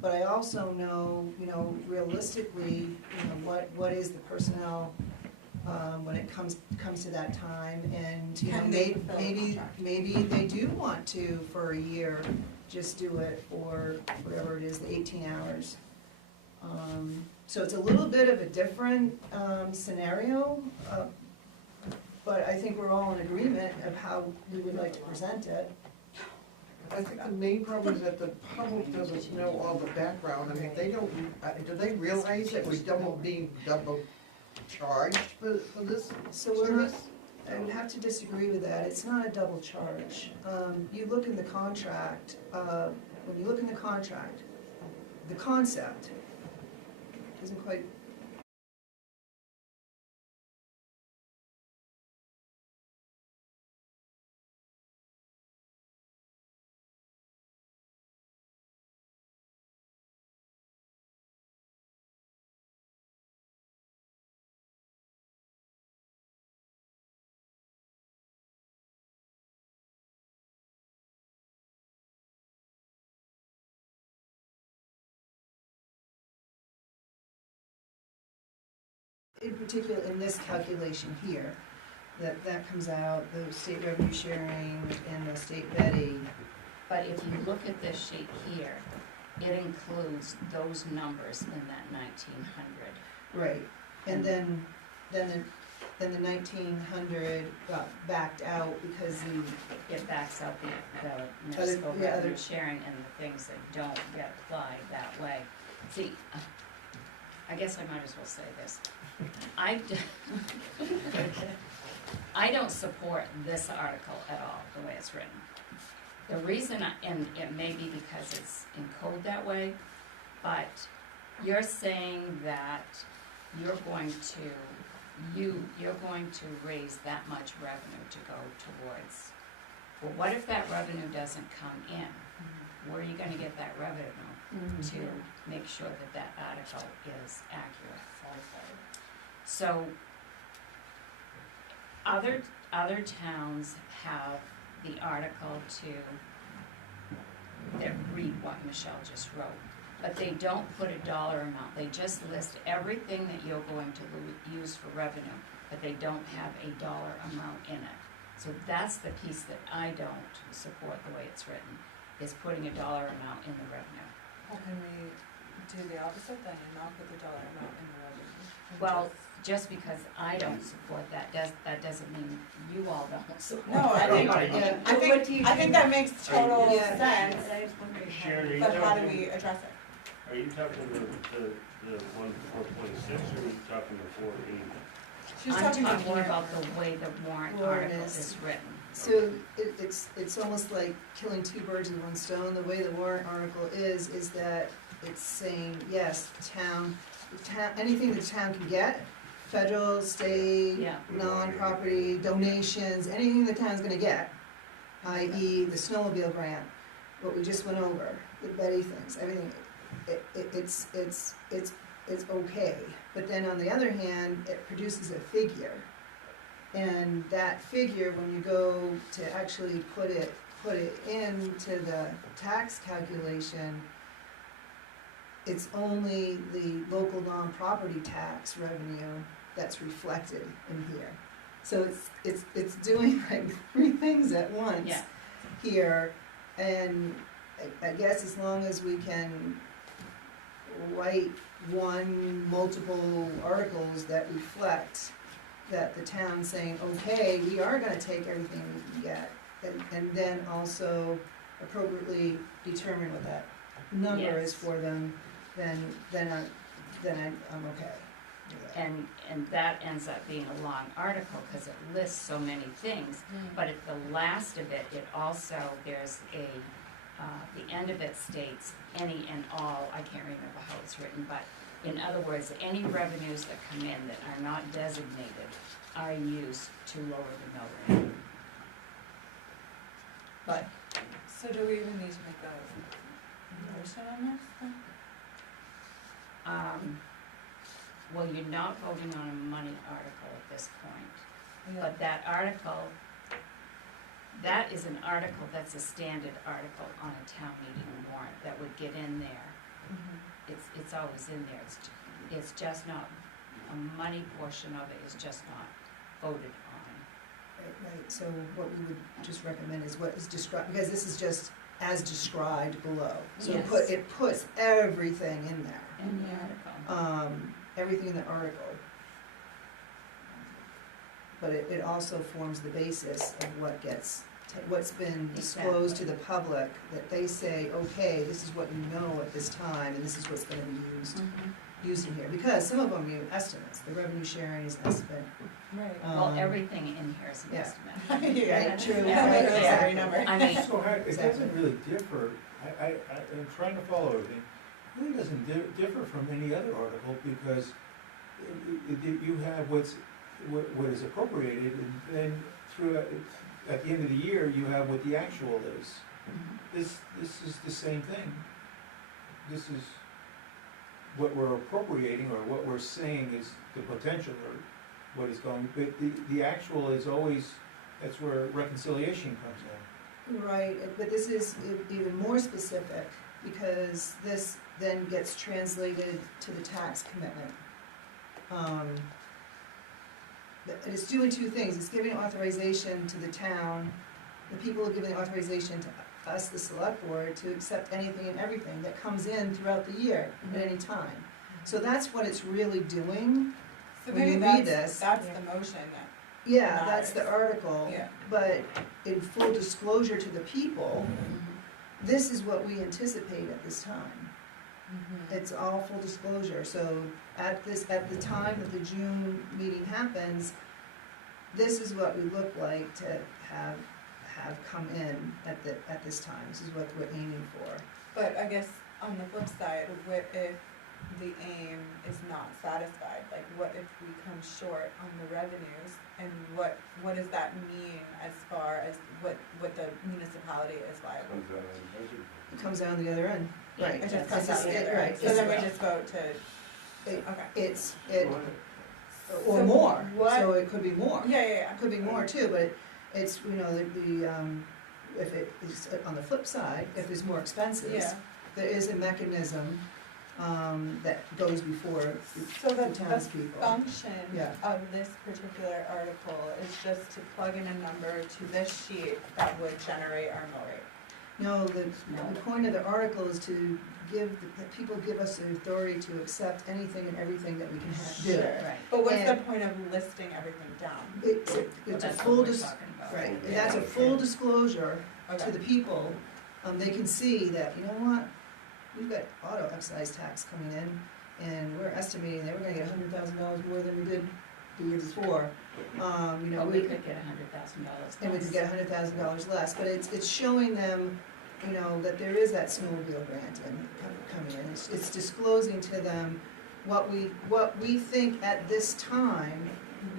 but I also know, you know, realistically, you know, what is the personnel, when it comes to that time, and, you know, Can they fulfill the maybe contract? they do want to, for a year, just do it for whatever it is, the 18 hours. So it's a little bit of a different, scenario, but I think we're all in agreement of how we would like to present it. I think the main problem is that the public doesn't know all the background. I mean, they don't, do they realize that we're being double charged for this So we're not, service? I would have to disagree with that, it's not a double charge. You look in the contract, when you look in the contract, the concept isn't quite. In particular, in this calculation here, that comes out, the state revenue sharing and the state Betty. But if you look at this sheet here, it includes those numbers in that 1,900. Right, and then the 1,900 got backed out because It backs out the Other- municipal yeah, revenue other- sharing and the things that don't get applied that way. See, I guess I might as well say this. I don't support this article at all, the way it's written. The reason, and it may be because it's in code that way, but you're saying that you're going to raise that much revenue to go towards. Well, what if that revenue doesn't come in? Where are you gonna get that revenue to make sure that that article is accurate? So, other towns have the article that read what Michelle just wrote, but they don't put a dollar amount, they just list everything that you're going to use for revenue, but they don't have a dollar amount in it. So that's the piece that I don't support the way it's written, is putting a dollar amount in the revenue. Well, can we do the opposite then and not put the dollar amount in the revenue? And Well, just because I don't support that, that doesn't mean you all don't support No, I think, Yeah. I think that makes total Yeah. sense, Sharon, are you but how do talking, we address it? are you talking the one 426 or are you talking the 480? She's I'm talking talking more about the way the warrant Warrant article is- is written. So it's almost like killing two birds with one stone. The way the warrant article is that it's saying, yes, anything the town can get, federal, state, Yeah. non-property, donations, anything the town's gonna get, i.e. the snowmobile grant, what we just went over, the Betty things, everything, it's okay. But then on the other hand, it produces a figure. And that figure, when you go to actually put it into the tax calculation, it's only the local non-property tax revenue that's reflected in here. So it's doing like three things at once Yeah. here. And I guess as long as we can write multiple articles that reflect that the town's saying, okay, we are gonna take everything we can get, and then also appropriately determine what that number is Yes. for them, then I'm okay with that. And that ends up being a long article, because it lists so many things, but at the last of it, it also, there's the end of it states, any and all, I can't remember how it's written, but in other words, any revenues that come in that are not designated are used to lower the mill rate. But, So do we even need to make a motion on this then? well, you're not voting on a money article at this point. Yeah. But that article, that is an article that's a standard article on a town meeting warrant that would get in there. It's always in there, it's just not, a money portion of it is just not voted on. Right, so what we would just recommend is what is described, because this is just as described below. So Yes. it puts everything in there, In the article. everything in the article. But it also forms the basis of what gets what's been disclosed to the public, that they say, okay, this is what you know at this time, and this is what's gonna be used in here. Because some of them, estimates, the revenue sharing is an estimate. Right. Well, everything in here is an yeah. estimate. Yeah, true. Literally every number. I mean, So it Exactly. doesn't really differ, I'm trying to follow everything, it really doesn't differ from any other article, because you have what is appropriated, and then at the end of the year, you have what the actual is. This is the same thing. This is what we're appropriating, or what we're saying is the potential, or what is going, but the actual is always, that's where reconciliation comes in. Right, but this is even more specific, because this then gets translated to the tax commitment. It's doing two things, it's giving authorization to the town, the people are giving authorization to us, the select board, to accept anything and everything that comes in throughout the year, at any time. So that's what it's really doing. So When maybe you read that's this- the motion that, Yeah, that's the article. yeah. But in full disclosure to the people, this is what we anticipate at this time. It's all full disclosure, so at the time that the June meeting happens, this is what we look like to have come in at this time, this is what we're aiming for. But I guess on the flip side, what if the aim is not satisfied? Like, what if we come short on the revenues, and what does that mean as far as what the municipality is liable? Comes out on the budget. It comes out on the other end, right. It just comes out the other Right, end, so then we just vote to, It- okay. or So more, what- so it could be more. Yeah. It could be more too, but it's, if it is, on the flip side, if there's more expenses, Yeah, there is a mechanism, that goes before so the the townspeople. function Yeah. of this particular article is just to plug in a number to this sheet that would generate our mill rate. No, the point of the article is to that people give us the authority to accept anything and everything that we can do. right. But what's the And- point of listing everything down? It's Well, a that's full, what we're talking about. right, and Yeah. that's a full disclosure to Okay. the people. They can see that, you know what, we've got auto excise tax coming in, and we're estimating that we're gonna get $100,000 more than we did the year before. But we could get $100,000 And we could get $100,000 less, but it's showing them, that there is that snowmobile grant coming in. It's disclosing to them what we think at this time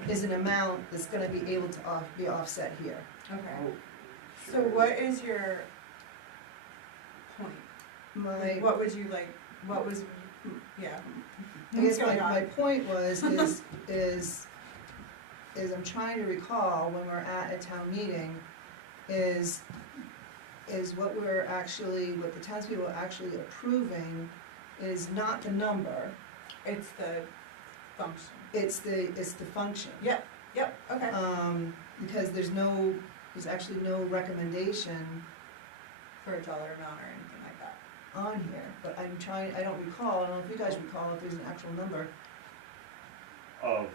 is an amount that's gonna be able to be offset here. Okay. So what is your point? What would you like, what was, yeah. I guess What's going on? my point is I'm trying to recall when we're at a town meeting, is what the townspeople are actually approving is not the number, It's the function. it's the function. Yep, okay. Because there's actually no recommendation For a dollar amount or anything like that. on here, but I don't recall, I don't know if you guys recall if there's an actual number. Of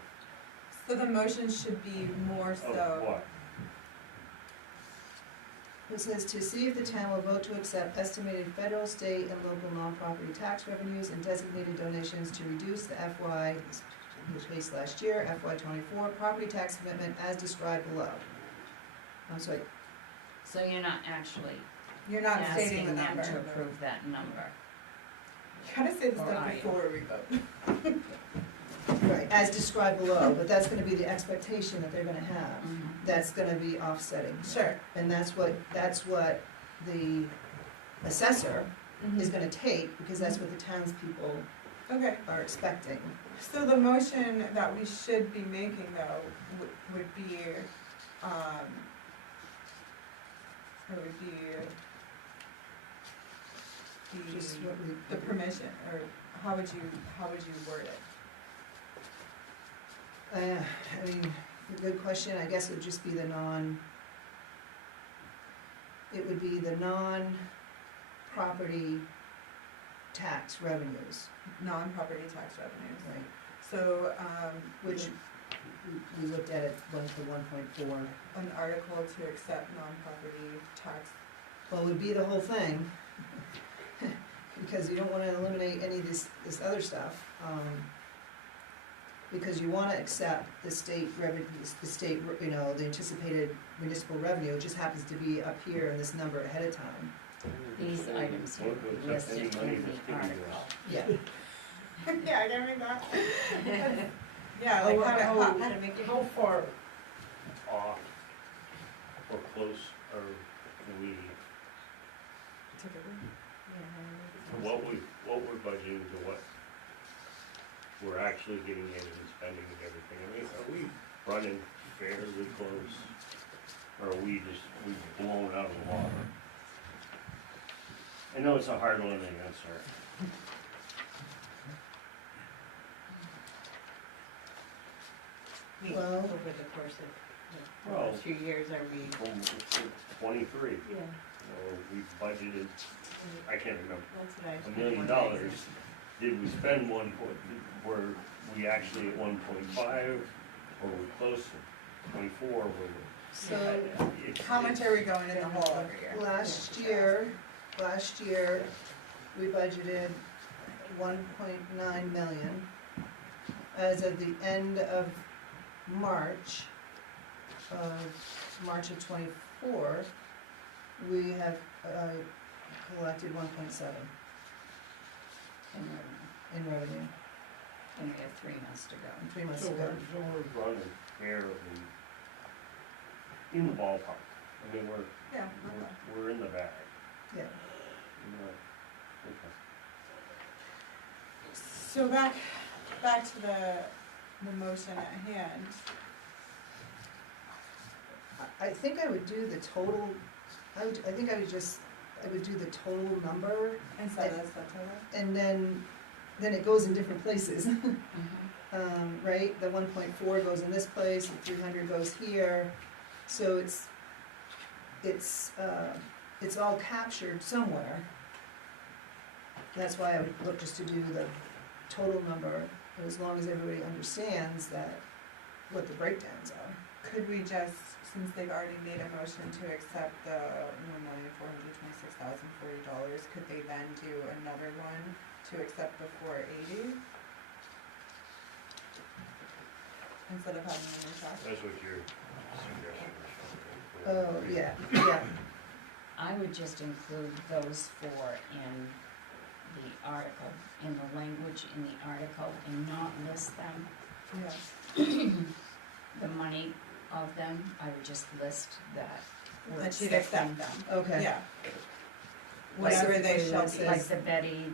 So the motion should be more so. what? It says to see if the town will vote to accept estimated federal, state, and local non-property tax revenues and designated donations to reduce the FY, which case last year, FY '24 property tax commitment as described below. I'm sorry, So you're not actually You're not stating the asking them number. to approve that number. You gotta say this Or stuff are you? before we vote. right, as described below, but that's gonna be the expectation that they're gonna have. That's gonna be offsetting. Sure. And that's what the assessor is gonna take, because that's what the townspeople Okay, are expecting. so the motion that we should be making though would be, Just what we. the permission, or how would you word it? I mean, a good question, I guess it would just be the non-property tax revenues, Non-property tax revenues. right? So, Which we looked at it, went to 1.4. An article to accept non-property tax. Well, it would be the whole thing, because you don't wanna eliminate any of this other stuff. Because you wanna accept the state revenue, the state, you know, the anticipated municipal revenue, it just happens to be up here in this number ahead of time. These items here will be listed in the article. Yeah. Yeah, give me that. Yeah, Oh, like oh, how to make it. How far Off or close are we, to what we're budgeting to what we're actually getting in and spending and everything? I mean, are we running fairly close? Or are we blown out of the water? I know it's a hard one to answer. Well- Over the course of the Well, last few years, are we, From 23, yeah, we budgeted, I can't remember, that's what I was $1 million. wondering. Did we spend were we actually at 1.5, or were we close to 24, were we? So, It's- How much are we going in the hole every year? last year, we budgeted 1.9 million. As of the end of March of '24, we have collected 1.7 in revenue, And we have 3 months to go. 3 months So ago. we're running fairly in the ballpark. I mean, Yeah. we're in the bag. Yeah. Okay. So back to the motion at hand. I think I would do the total, I would do the total number, Instead of subtotal? and then it goes in different places. Mhm. Right, the 1.4 goes in this place, the 300 goes here, so it's all captured somewhere. That's why I would look just to do the total number, as long as everybody understands what the breakdowns are. Could we just, since they've already made a motion to accept the $1,426,040, could they then do another one to accept the 480? Instead of having a new check? That's what your suggestion is. Oh, yeah. I would just include those 4 in the article, in the language in the article, and not list them. Yeah. The money of them, I would just list that we're That you'd accepting accept them. Okay. Yeah. Like- Whatever they shall Like be. Like the Betty,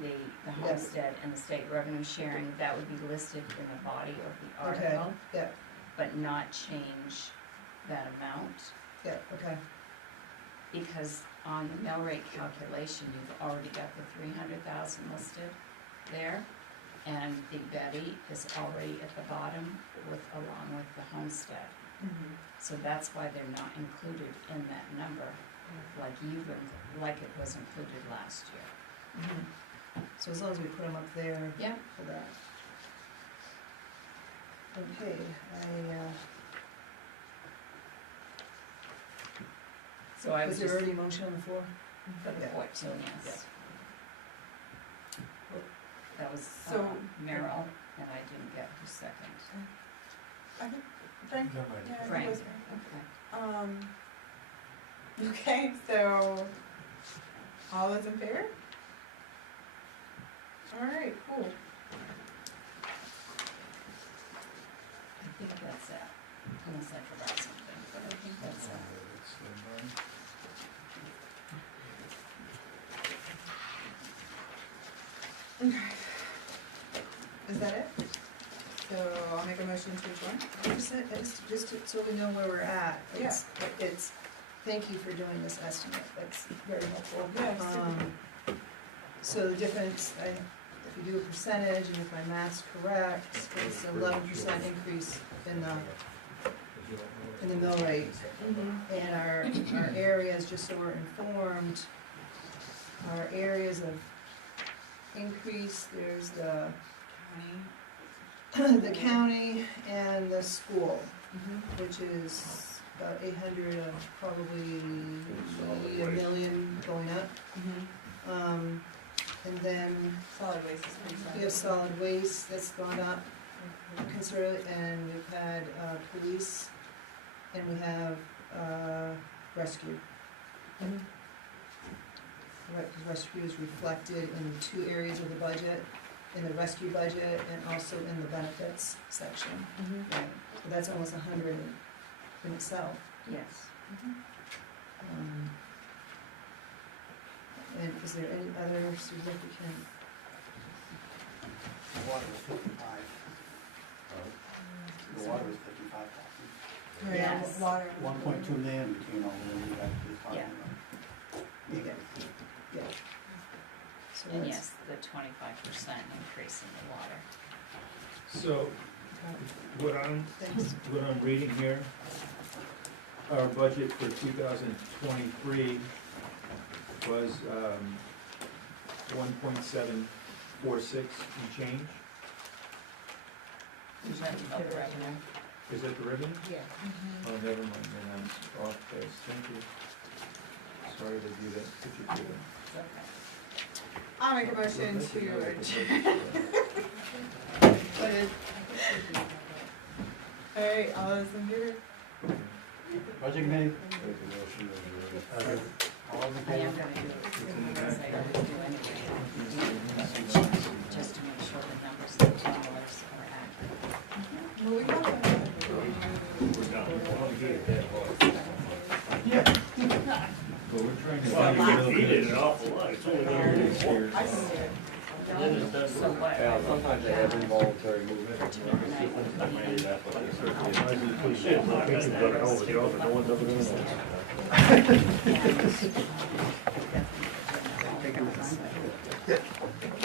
the homestead, and the state revenue sharing, that would be listed in the body of the Okay, article, yeah, but not change that amount. yeah, okay, Because on the mill rate calculation, you've already got the 300,000 listed there. And the Betty is already at the bottom along with the homestead. Mhm. So that's why they're not included in that number, like it was included last year. so as long as we put them up there Yeah. for that. Okay, So I was was there just, already a motion on the floor? for the Yeah. 14, yes. That was So- Merrill, and I didn't get who's second. I think Frank, Never mind. yeah, I think it Frank, was Frank. okay. Okay, so, all those in favor? Alright, cool. I think that's it, unless I forgot something, but I think that's it. Okay. Is that it? So, I'll make a motion to adjourn? Just so we know where we're at, it's, thank you for doing this estimate, that's very helpful. Yeah, super. So the difference, if you do a percentage, and if my math's correct, it's an 11% increase in the mill rate. And our areas, just so we're informed, our areas of increase, there's the County, the county and the school, which is about 800, probably $1 million going up. And then Solid waste is pretty we have solid waste that's gone up considerably, and we've had police, and we have rescue. Rescue is reflected in 2 areas of the budget, in the rescue budget and also in the benefits section. Right. So that's almost 100 in itself. Yes. And is there any other significant? The water was 55. The water was 55,000. Yes. Water. 1.2 million between all of them, you guys were talking Yeah. about. Yeah. So And that's- yes, the 25% increase in the water. So, Thanks. what I'm reading here, our budget for 2023 was 1.746 and change. Is that the revenue? Is that the revenue? Yeah. Oh, never mind, then I'm off base, thank you. Sorry to do that, could you do that? Okay. I'll make a motion to adjourn. Alright, all those in favor? Budget committee, All in I favor? am gonna do it, because I always do anyway, just to make sure the numbers, the dollars are accurate. Well, we got that. Well, we're trying to. Well, you did an awful lot, it's only there this year. I can do it. Then it does. So what? Sometimes they have involuntary movement. For tomorrow night. Maybe that's what they're I was just gonna say, well, I think you've got a hell of a job, but no one's ever gonna know. And,